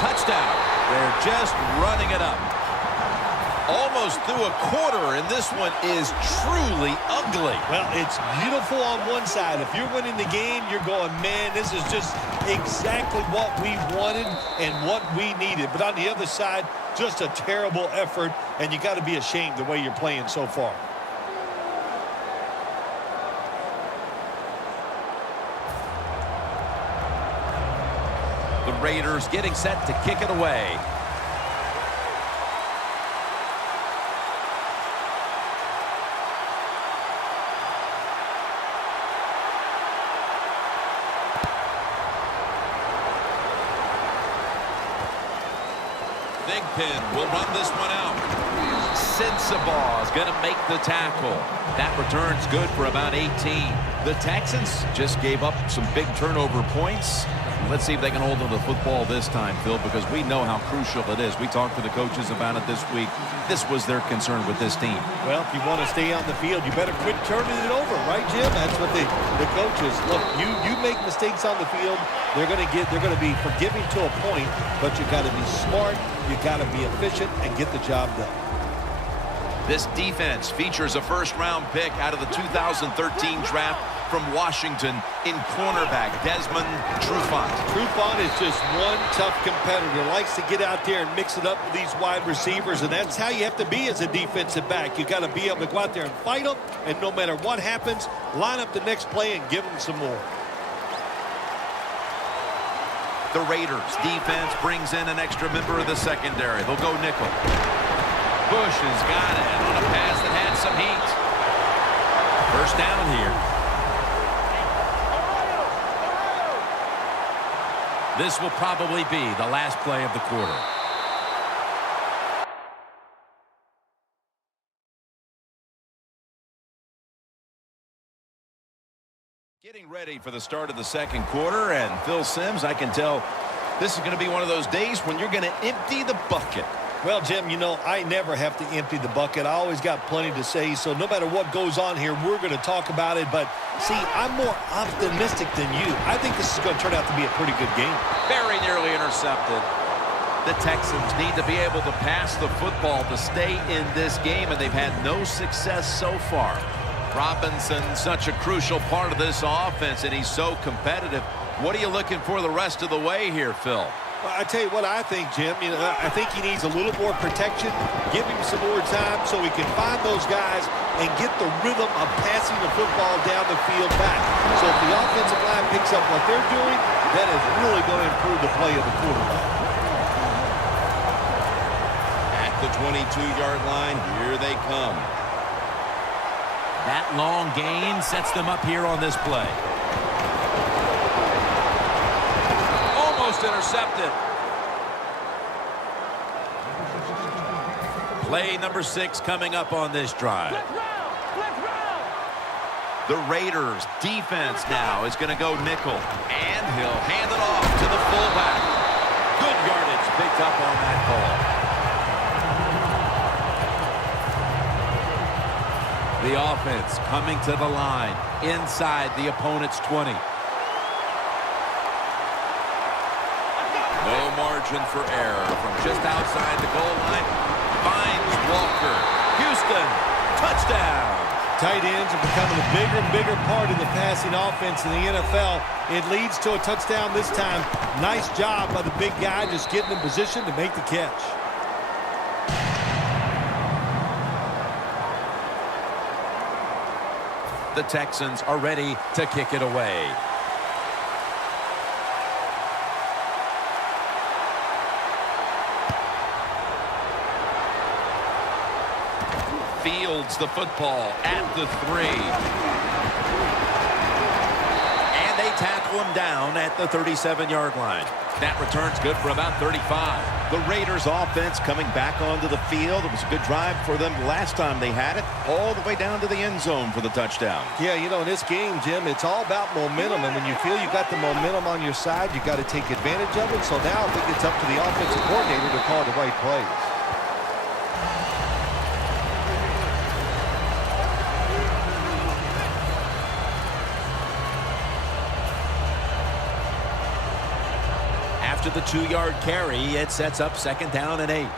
touchdown. They're just running it up. Almost through a quarter, and this one is truly ugly. Well, it's beautiful on one side. If you're winning the game, you're going, man, this is just exactly what we wanted and what we needed. But on the other side, just a terrible effort, and you got to be ashamed the way you're playing so far. The Raiders getting set to kick it away. Thigpen will run this one out. Sensabaugh is going to make the tackle. That return's good for about 18. The Texans just gave up some big turnover points. Let's see if they can hold on to the football this time, Phil, because we know how crucial it is. We talked to the coaches about it this week. This was their concern with this team. Well, if you want to stay on the field, you better quit turning it over, right, Jim? That's what the coaches look. You make mistakes on the field, they're going to be forgiving to a point, but you got to be smart, you got to be efficient, and get the job done. This defense features a first-round pick out of the 2013 draft from Washington in cornerback Desmond Trufant. Trufant is just one tough competitor. Likes to get out there and mix it up with these wide receivers, and that's how you have to be as a defensive back. You got to be able to go out there and fight them, and no matter what happens, line up the next play and give them some more. The Raiders defense brings in an extra member of the secondary. They'll go nickel. Bush has got it on a pass that had some heat. First down here. This will probably be the last play of the quarter. Getting ready for the start of the second quarter, and Phil Simms, I can tell this is going to be one of those days when you're going to empty the bucket. Well, Jim, you know, I never have to empty the bucket. I always got plenty to say, so no matter what goes on here, we're going to talk about it. But, see, I'm more optimistic than you. I think this is going to turn out to be a pretty good game. Very nearly intercepted. The Texans need to be able to pass the football to stay in this game, and they've had no success so far. Robinson, such a crucial part of this offense, and he's so competitive. What are you looking for the rest of the way here, Phil? Well, I tell you what I think, Jim. You know, I think he needs a little more protection. Give him some more time so he can find those guys and get the rhythm of passing the football down the field back. So if the offensive line picks up what they're doing, that is really going to improve the play of the quarterback. At the 22-yard line, here they come. That long gain sets them up here on this play. Intercepted. Play number 6 coming up on this drive. The Raiders defense now is going to go nickel, and he'll hand it off to the fullback. Good yardage picked up on that ball. The offense coming to the line inside the opponent's 20. No margin for error from just outside the goal line. Finds Walker. Houston, touchdown. Tight ends are becoming a bigger and bigger part of the passing offense in the NFL. It leads to a touchdown this time. Nice job by the big guy just getting in position to make the catch. The Texans are ready to kick it away. Fields the football at the 3. And they tackle him down at the 37-yard line. That return's good for about 35. The Raiders offense coming back onto the field. It was a good drive for them last time they had it, all the way down to the end zone for the touchdown. Yeah, you know, in this game, Jim, it's all about momentum. And when you feel you got the momentum on your side, you got to take advantage of it. So now I think it's up to the offensive coordinator to call the right plays. After the 2-yard carry, it sets up 2nd down and 8.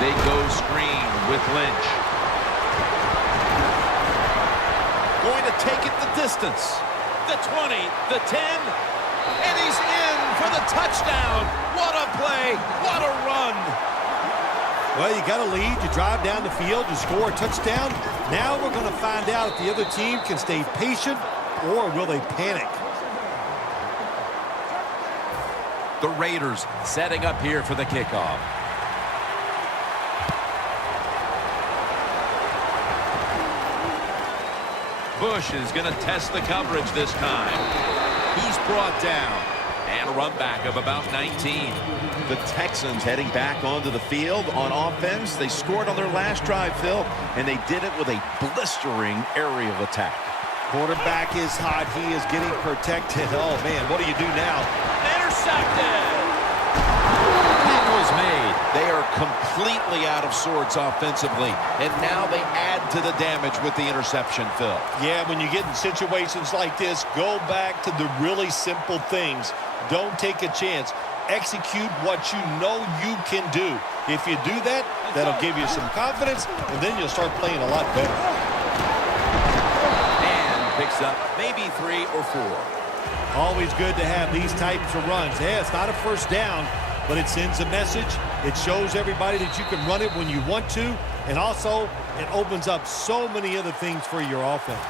They go screen with Lynch. Going to take it the distance. The 20, the 10, and he's in for the touchdown. What a play. What a run. Well, you got a lead. You drive down the field. You score a touchdown. Now we're going to find out if the other team can stay patient or will they panic. The Raiders setting up here for the kickoff. Bush is going to test the coverage this time. He's brought down. And a run back of about 19. The Texans heading back onto the field on offense. They scored on their last drive, Phil, and they did it with a blistering area of attack. Quarterback is hot. He is getting protected. Oh, man, what do you do now? Intercepted. Tackles made. They are completely out of sorts offensively, and now they add to the damage with the interception, Phil. Yeah, when you get in situations like this, go back to the really simple things. Don't take a chance. Execute what you know you can do. If you do that, that'll give you some confidence, and then you'll start playing a lot better. And picks up maybe 3 or 4. Always good to have these types of runs. Yeah, it's not a first down, but it sends a message. It shows everybody that you can run it when you want to, and also it opens up so many other things for your offense.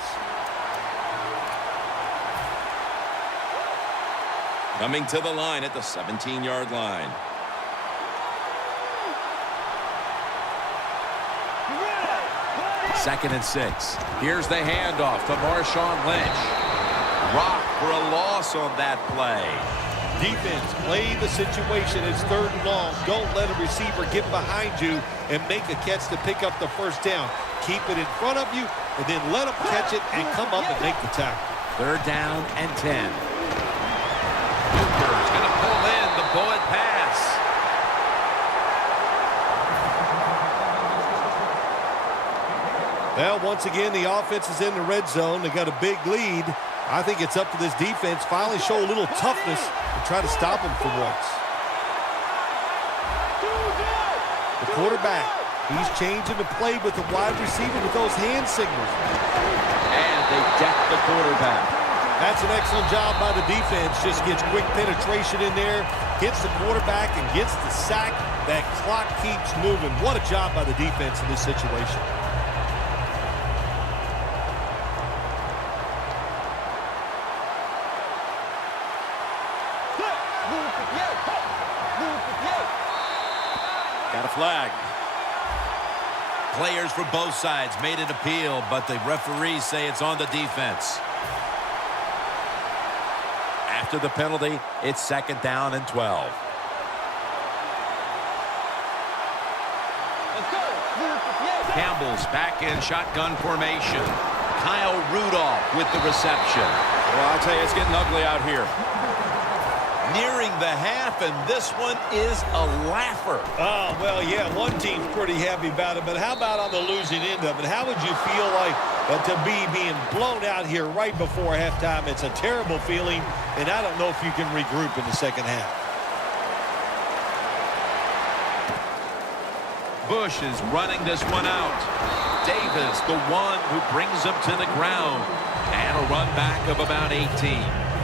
Coming to the line at the 17-yard line. Second and 6. Here's the handoff to Marshawn Lynch. Rock for a loss on that play. Defense, play the situation. It's 3rd and long. Don't let a receiver get behind you and make a catch to pick up the first down. Keep it in front of you, and then let them catch it and come up and make the tackle. 3rd down and 10. Cooper's going to pull in the bullet pass. Well, once again, the offense is in the red zone. They got a big lead. I think it's up to this defense finally show a little toughness and try to stop them for once. The quarterback, he's changing the play with the wide receiver with those hand signals. And they deck the quarterback. That's an excellent job by the defense. Just gets quick penetration in there, hits the quarterback, and gets the sack. That clock keeps moving. What a job by the defense in this situation. Got a flag. Players for both sides made an appeal, but the referees say it's on the defense. After the penalty, it's 2nd down and 12. Campbell's back in shotgun formation. Kyle Rudolph with the reception. Well, I tell you, it's getting ugly out here. Nearing the half, and this one is a laugher. Oh, well, yeah, one team's pretty happy about it, but how about on the losing end of it? How would you feel like to be being blown out here right before halftime? It's a terrible feeling, and I don't know if you can regroup in the second half. Bush is running this one out. Davis, the one who brings him to the ground. And a run back of about 18.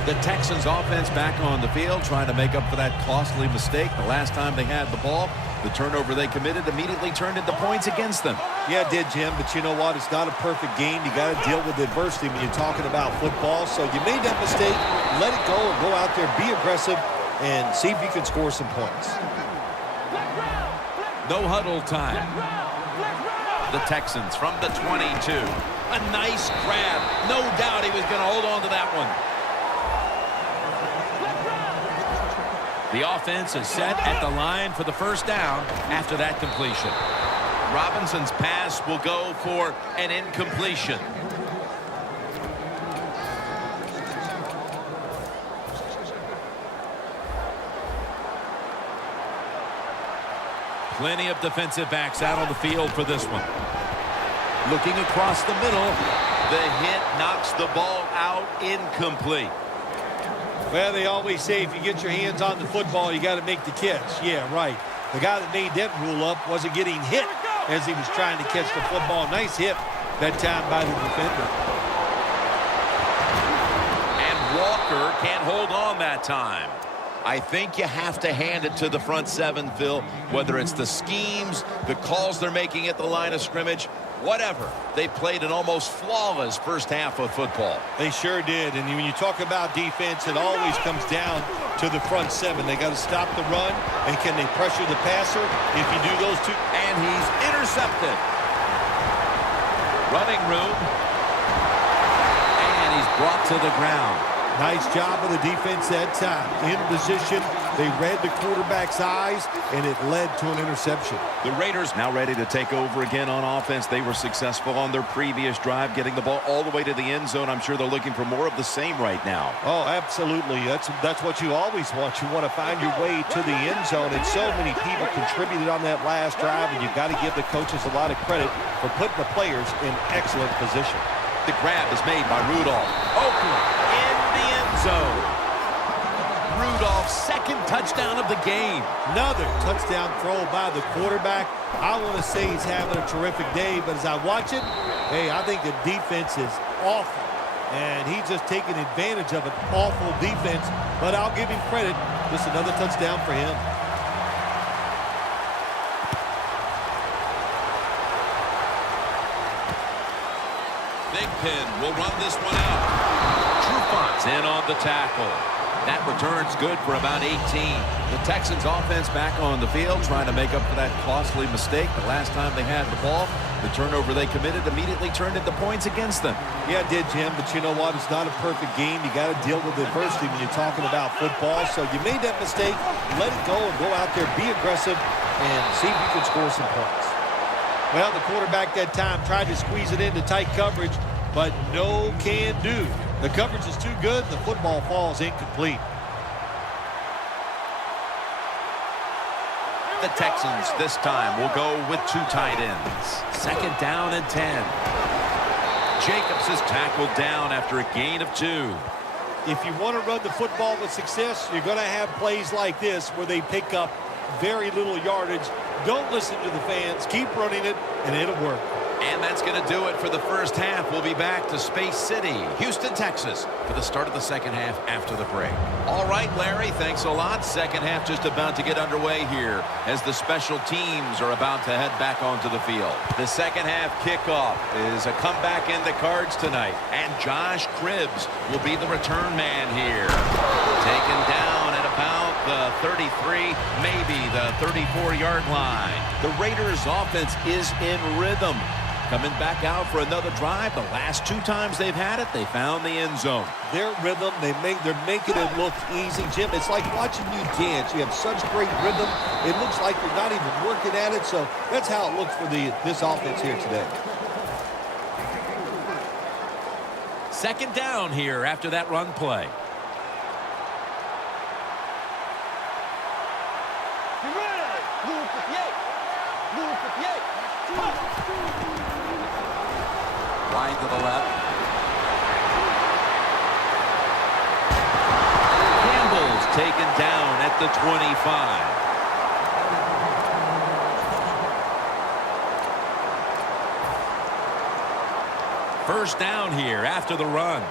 The Texans offense back on the field trying to make up for that costly mistake the last time they had the ball. The turnover they committed immediately turned into points against them. Yeah, it did, Jim, but you know what? It's not a perfect game. You got to deal with adversity when you're talking about football. So you made that mistake, let it go, and go out there, be aggressive, and see if you can score some points. No huddle time. The Texans from the 22. A nice grab. No doubt he was going to hold on to that one. The offense is set at the line for the first down after that completion. Robinson's pass will go for an incompletion. Plenty of defensive backs out on the field for this one. Looking across the middle. The hit knocks the ball out, incomplete. Well, they always say if you get your hands on the football, you got to make the catch. Yeah, right. The guy that made that rule up wasn't getting hit as he was trying to catch the football. Nice hit that time by the defender. And Walker can't hold on that time. I think you have to hand it to the front seven, Phil. Whether it's the schemes, the calls they're making at the line of scrimmage, whatever. They played an almost flawless first half of football. They sure did. And when you talk about defense, it always comes down to the front seven. They got to stop the run, and can they pressure the passer? If you do those two. And he's intercepted. Running room. And he's brought to the ground. Nice job of the defense that time. In position, they read the quarterback's eyes, and it led to an interception. The Raiders now ready to take over again on offense. They were successful on their previous drive, getting the ball all the way to the end zone. I'm sure they're looking for more of the same right now. Oh, absolutely. That's what you always want. You want to find your way to the end zone, and so many people contributed on that last drive, and you've got to give the coaches a lot of credit for putting the players in excellent position. The grab is made by Rudolph. Oakland in the end zone. Rudolph's second touchdown of the game. Another touchdown throw by the quarterback. I want to say he's having a terrific day, but as I watch it, hey, I think the defense is awful. And he's just taking advantage of an awful defense, but I'll give him credit. Just another touchdown for him. Big Pin will run this one out. Trufont's in on the tackle. That return's good for about 18. The Texans offense back on the field trying to make up for that costly mistake. The last time they had the ball, the turnover they committed immediately turned into points against them. Yeah, it did, Jim, but you know what? It's not a perfect game. You got to deal with adversity when you're talking about football. So you made that mistake, let it go and go out there, be aggressive, and see if you can score some points. Well, the quarterback that time tried to squeeze it into tight coverage, but no can do. The coverage is too good. The football falls incomplete. The Texans this time will go with two tight ends. Second down and 10. Jacobs is tackled down after a gain of 2. If you want to run the football with success, you're going to have plays like this where they pick up very little yardage. Don't listen to the fans. Keep running it, and it'll work. And that's going to do it for the first half. We'll be back to Space City, Houston, Texas, for the start of the second half after the break. All right, Larry, thanks a lot. Second half just about to get underway here as the special teams are about to head back onto the field. The second half kickoff is a comeback in the cards tonight, and Josh Cribbs will be the return man here. Taken down at about the 33, maybe the 34-yard line. The Raiders' offense is in rhythm. Coming back out for another drive. The last 2 times they've had it, they found the end zone. Their rhythm, they're making it look easy, Jim. It's like watching you dance. You have such great rhythm. It looks like you're not even working at it. So that's how it looks for this offense here today. Second down here after that run play. Wide to the left. Campbell's taken down at the 25. First down here after the run.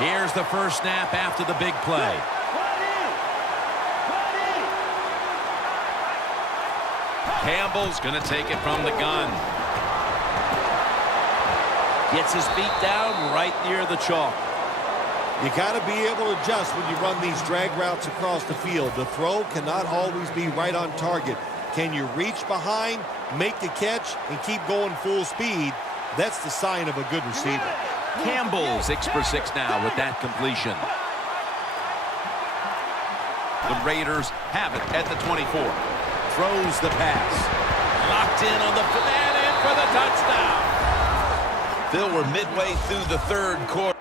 Here's the first snap after the big play. Campbell's going to take it from the gun. Gets his feet down right near the chalk. You got to be able to adjust when you run these drag routes across the field. The throw cannot always be right on target. Can you reach behind, make the catch, and keep going full speed? That's the sign of a good receiver. Campbell 6 for 6 now with that completion. The Raiders have it at the 24. Throws the pass. Locked in on the man in for the touchdown. Phil, we're midway through the third quarter.